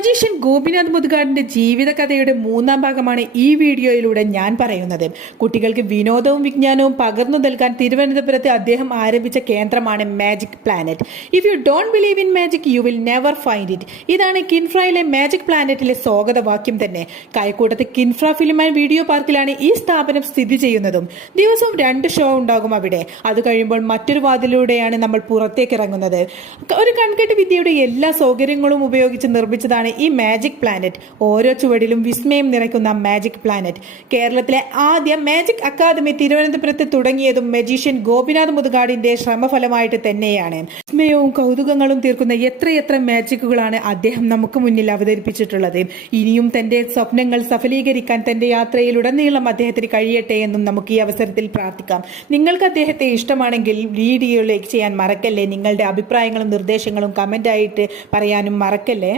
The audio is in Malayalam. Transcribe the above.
മജീഷ്യൻ ഗോപിനാഥ് മുതുകാടിന്റെ ജീവിതകഥയുടെ മൂന്നാം ഭാഗമാണ് ഈ വീഡിയോയിലൂടെ ഞാൻ പറയുന്നത്. കുട്ടികൾക്ക് വിനോദവും വിജ്ഞാനവും പകർന്നു നൽകാൻ തിരുവനന്തപുരത്ത് അദ്ദേഹം ആരംഭിച്ച കേന്ദ്രമാണ് magic planet. If you don't believe in magic you will never find it. ഇതാണ് കിൻഫ്രയിലെ മാജിക് പ്ലാനറ്റിലെ സ്വാഗതവാക്യം തന്നെ. കൈക്കൂട്ടത്ത് കിൻഫ്ര ഫിലിം ആൻഡ് വീഡിയോ പാർക്കിലാണ് ഈ സ്ഥാപനം സ്ഥിതി ചെയ്യുന്നതും. ദിവസവും 2 ഷോ ഉണ്ടാകും അവിടെ. അത് കഴിയുമ്പോൾ മറ്റൊരു വാതിലൂടെയാണ് നമ്മൾ പുറത്തേക്ക് ഇറങ്ങുന്നത്. ഒരു കൺകെട്ട് വിദ്യയുടെ എല്ലാ സൗകര്യങ്ങളും ഉപയോഗിച്ച് നിർമ്മിച്ചതാണ് ഈ മാജിക് പ്ലാനറ്റ്. ഓരോ ചുവടിലും വിസ്മയം നിറയ്ക്കുന്ന മാജിക് പ്ലാനറ്റ്. കേരളത്തിലെ ആദ്യ മാജിക് അക്കാദമി തിരുവനന്തപുരത്ത് തുടങ്ങിയതും മജീഷ്യൻ ഗോപിനാഥ് മുതുകാടിന്റെ ശ്രമഫലമായിട്ട് തന്നെയാണ്. വിസ്മയവും കൗതുകങ്ങളും തീർക്കുന്ന എത്രയെത്ര മാജിക്കുകളാണ് അദ്ദേഹം നമുക്ക് മുന്നിൽ അവതരിപ്പിച്ചിട്ടുള്ളത്. ഇനിയും തന്റെ സ്വപ്നങ്ങൾ സഫലീകരിക്കാൻ തന്റെ യാത്രയിലുടനീളം അദ്ദേഹത്തിന് കഴിയട്ടെ എന്നും നമുക്ക് ഈ അവസരത്തിൽ പ്രാർത്ഥിക്കാം. നിങ്ങൾക്ക് അദ്ദേഹത്തെ ഇഷ്ടമാണെങ്കിൽ വീഡിയോ ലൈക്ക് ചെയ്യാൻ മറക്കല്ലേ. നിങ്ങളുടെ അഭിപ്രായങ്ങളും നിർദ്ദേശങ്ങളും കമന്റ് ആയിട്ട് പറയാനും മറക്കല്ലേ.